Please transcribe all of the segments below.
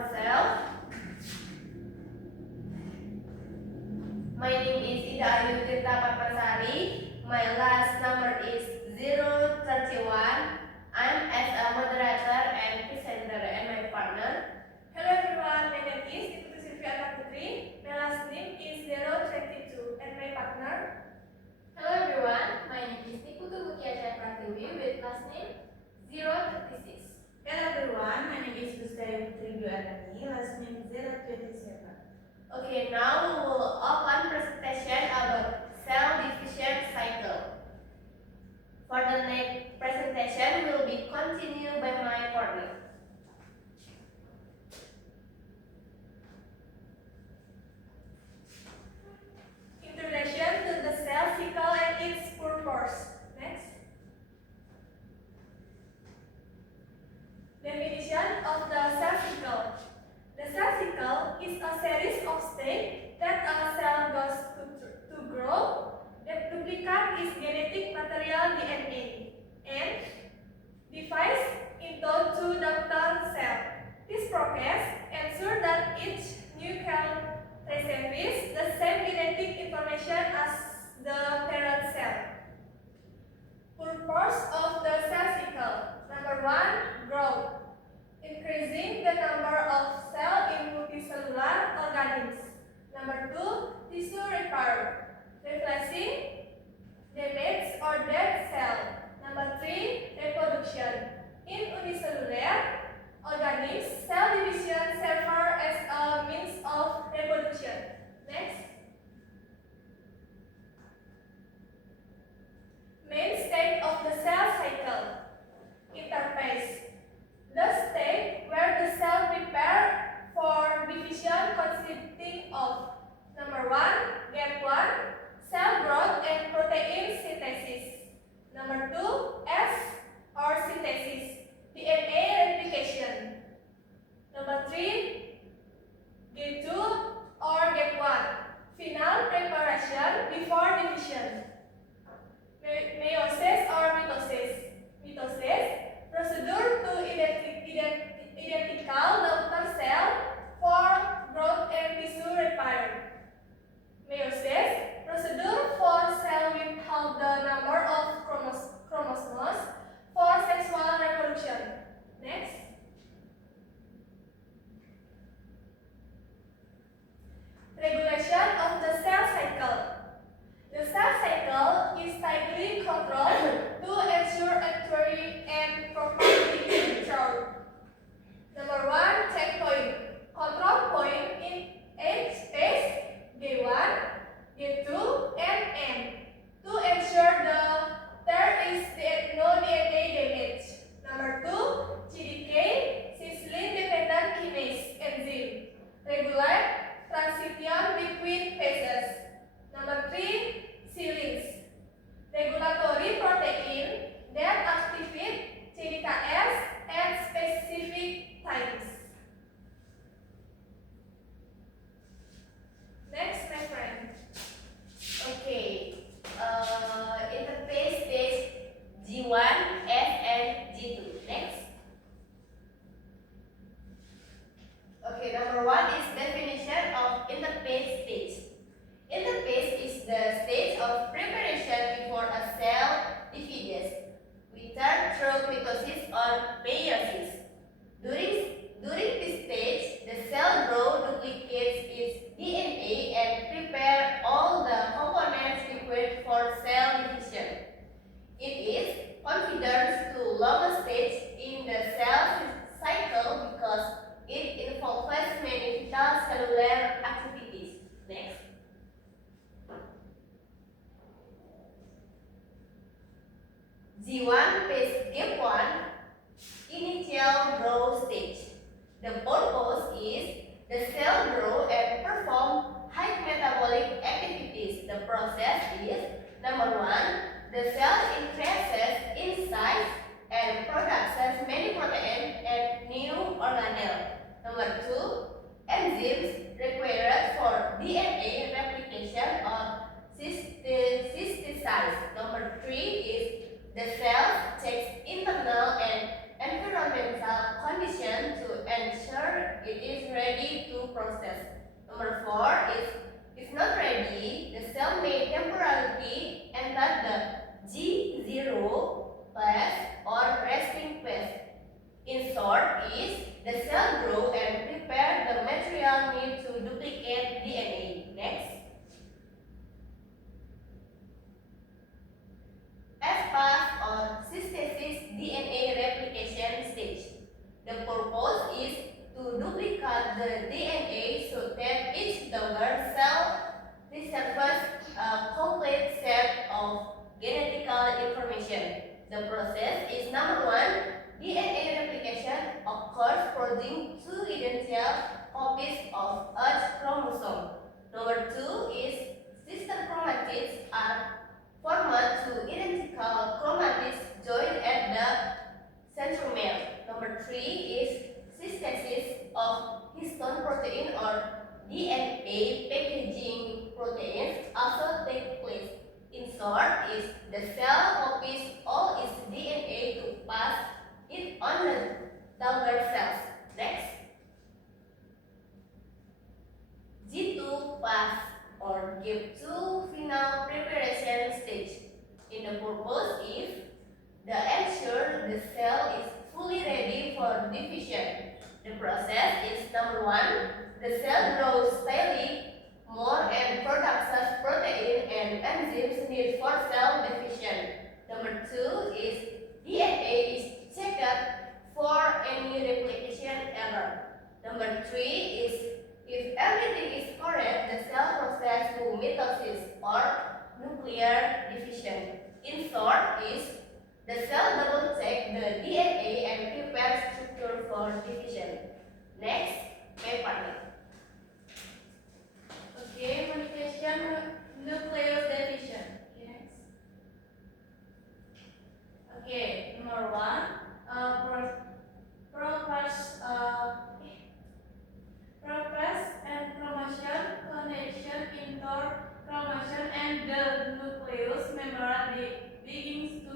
ourselves. My name is Ida Ayu Tirta Patmasari. My last number is 031. I'm as a moderator and presenter and my partner. Hello everyone, my name is Iputu Sylvia Putri. My last name is 022 and my partner. Hello everyone, my name is Niputu Mukiacha Pratiwi with last name 036. Hello everyone, my name is Gustave Putri Dwi, last name 027. Okay, now we will open presentation about cell division cycle. For the next presentation will be continued by my partner. Introduction to the cell cycle and its purpose. Next. Definition of the cell cycle. The cell cycle is a series of stages that a cell goes to grow. The duplicate is genetic material DNA and divides into two daughter cells. This process ensures that each nucleus receives the same genetic information as the parent cell. Purpose of the cell cycle. Number 1, growth. Increasing the number of cells in multicellular organisms. Number 2, tissue repair. Replacing damaged or dead cells. Number 3, reproduction. In unicellular organisms, cell division serves as a means of reproduction. Next. Main stage of the cell cycle. Interphase. The stage where the cell prepare for division consisting of number 1, gap 1, cell growth and protein synthesis. Number 2, S or synthesis, DNA replication. Number 3, G2 or gap 1, final preparation before division. Meiosis or mitosis. Mitosis, procedure to identical daughter cell for growth and tissue repair. Meiosis, procedure for cell without the number of chromosomes for sexual reproduction. Next. Regulation of the cell cycle. The cell cycle is tightly controlled to ensure accuracy and property control. Number 1, checkpoint. Control point in each space G1, G2, and N to ensure there is no DNA damage. Number 2, CDK, cisline-dependent kinase enzyme, regulate transition between phases. Number 3, serines, regulatory protein that activate CDKS at specific times. Next, my friend. Okay, interphase stage G1, S, and G2. Next. Okay, number 1 is definition of interphase stage. Interphase is the stage of preparation before a cell divides, whether through mitosis or meiosis. During this stage, the cell grows, duplicates its DNA, and prepare all the components required for cell division. It is considered the longest stage in the cell cycle because it involves many vital cellular activities. Next. G1 phase gap 1, initial growth stage. The purpose is the cell grow and perform high metabolic activities. The process is number 1, the cell increases in size and produces many proteins and new organelles. Number 2, enzymes required for DNA replication or synthesis. Number 3 is the cell checks internal and environmental conditions to ensure it is process. Number 4 is, if not ready, the cell may temporarily enter the G0 phase or resting phase. In short, is the cell grow and prepare the material need to duplicate DNA. Next. S-phase or synthesis DNA replication stage. The purpose is to duplicate the DNA so that each donor cell preserves a complete set of genetical information. The process is number 1, DNA replication occurs producing 2 identical copies of each chromosome. Number 2 is sister chromatids are formed to identical chromatids joined at the centromere. Number 3 is synthesis of histone protein or DNA packaging proteins also take place. In short, is the cell copies all its DNA to pass it on the donor cells. Next. G2 phase or give 2 final preparation stage. In the purpose is the ensure the cell is fully ready for division. The process is number 1, the cell grows daily more and produces protein and enzymes needed for cell division. Number 2 is DNA is checked for any replication error. Number 3 is if everything is correct, the cell process to mitosis or nuclear division. In short, is the cell double check the DNA and prepare structure for division. Next, paper. Okay, modification nucleus division. Okay, next. Okay, number 1, progress and chromosomal connection interchromosomal and the nucleus membrane begins to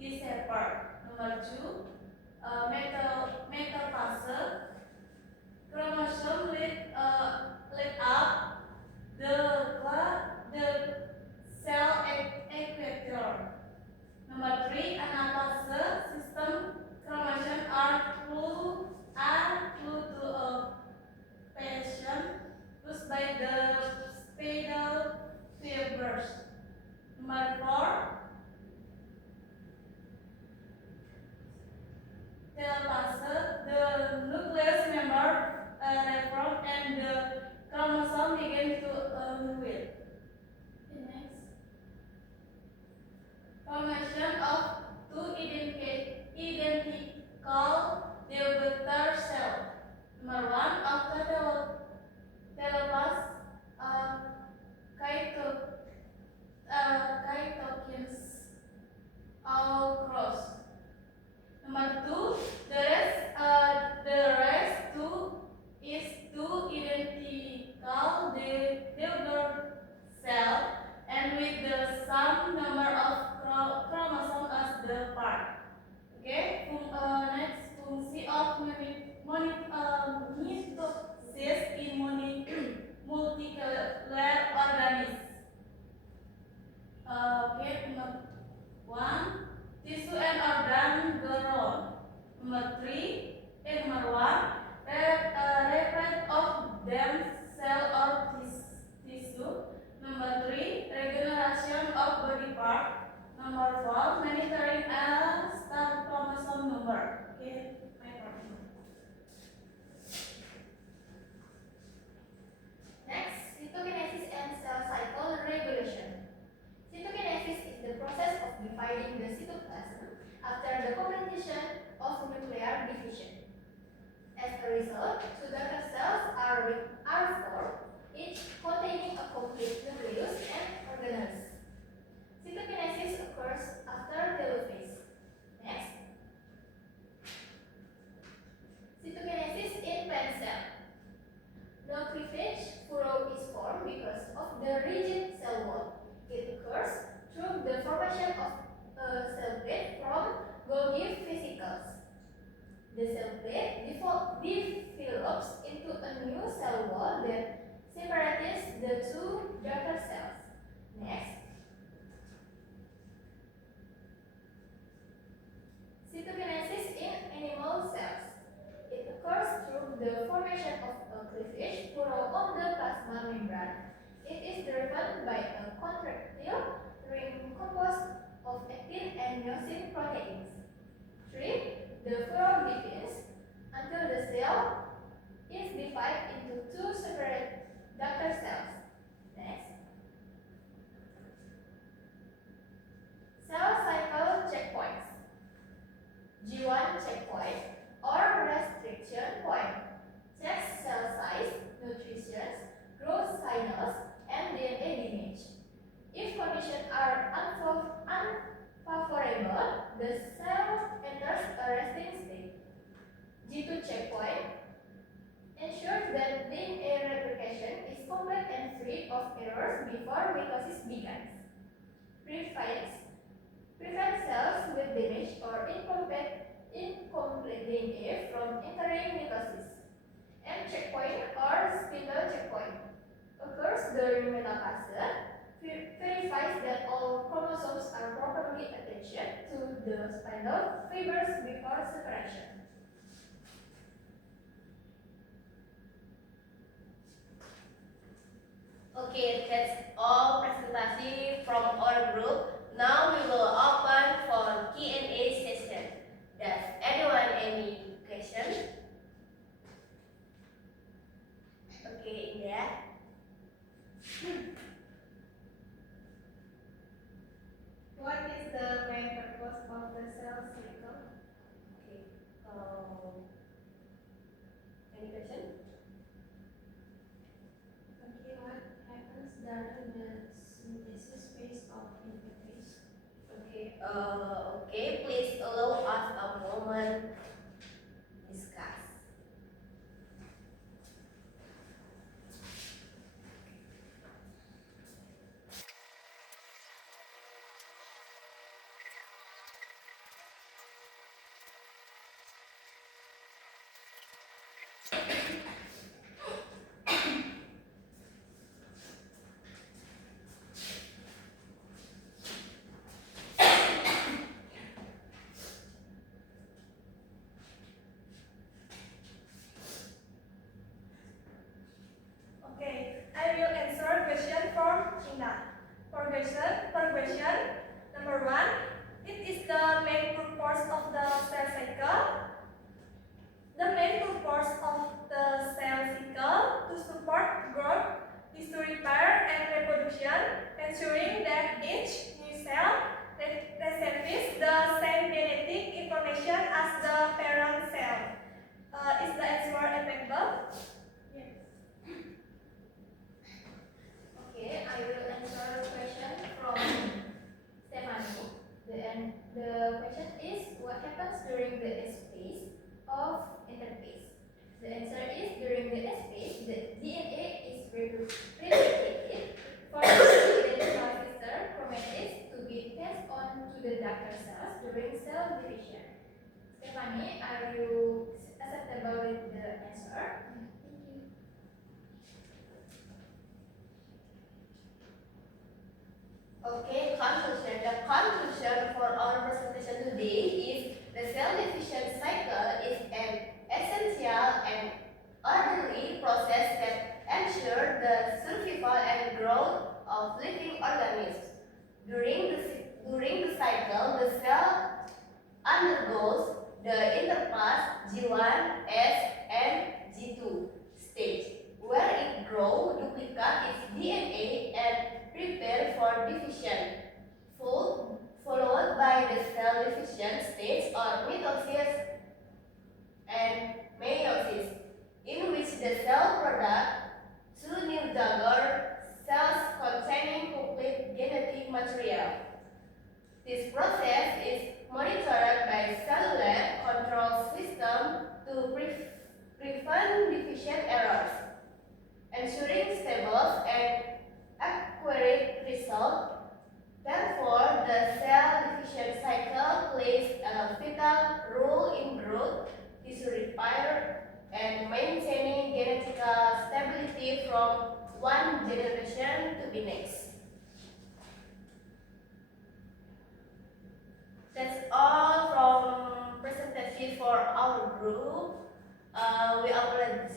disappear. Number 2, metaphase. Chromosome lit up the cell equator. Number 3, anapase system. Chromosomes are glued to a patient pushed by the spindle fibers. Number 4, telophase. The nucleus member reform and the chromosome begin to unwind. Next. Formation of 2 identical Delbert cells. Number 1, after telophase, cytokines all cross. Number 2, the rest 2 is 2 identical Delbert cells and with the same number of chromosomes as the part. Okay, next, function of daughter cells. Next, cytogenesis in animal cells. It occurs through the formation of a cleavage furrow on the plasma membrane. It is driven by a contractile ring composed of actin and myosin proteins. 3. The furrow deepens until the cell is divided into two separate daughter cells. Next. Cell cycle checkpoints. G1 checkpoint or restriction point checks cell size, nutrition, growth signals, and DNA damage. If conditions are unfavorable, the cell enters a resting state. G2 checkpoint ensures that DNA replication is complete and free of errors before mitosis begins. Prevents cells with damaged or incomplete DNA from entering mitosis. M checkpoint or spindle checkpoint occurs during metaphase. Verifies that all chromosomes are properly attached to the spindle fibers before separation. Okay, that's all presentation from our group. Now we will open for Q&A session. Does anyone any question? Okay, India. What is the main purpose of the cell cycle? Okay. Any question? Okay, what happens during the synthesis phase of interphase? Okay, please allow us a moment discuss. Okay, I will answer question from Ina. For question number 1, it is the main purpose of the cell cycle. The main purpose of the cell cycle to support growth, tissue repair, and reproduction, ensuring that each new cell receives the same genetic information as the parent cell. Is the answer applicable? Okay, I will answer the question from Stephanie. The question is, what happens during the S phase of interphase? The answer is, during the S phase, the DNA is replicated for the identical sister chromatids to be passed on to the daughter cells during cell division. Stephanie, are you acceptable with the answer? Thank you. Okay, conclusion. The conclusion for our presentation today is the cell division cycle is an essential and orderly process that ensures the survival and growth of living organisms. During the cycle, the cell undergoes the interphase G1, S, and G2 stage, where it grows, duplicates its DNA, and prepare for division, followed by the cell division stage or mitosis and meiosis, in which the cell product two new daughter cells containing complete genetic material. This process is monitored by cellular control system to prevent division errors, ensuring stable and accurate result. Therefore, the cell division cycle plays a vital role in growth, tissue repair, and maintaining genetic stability from one generation to be next. That's all from presentation for our group. We apologize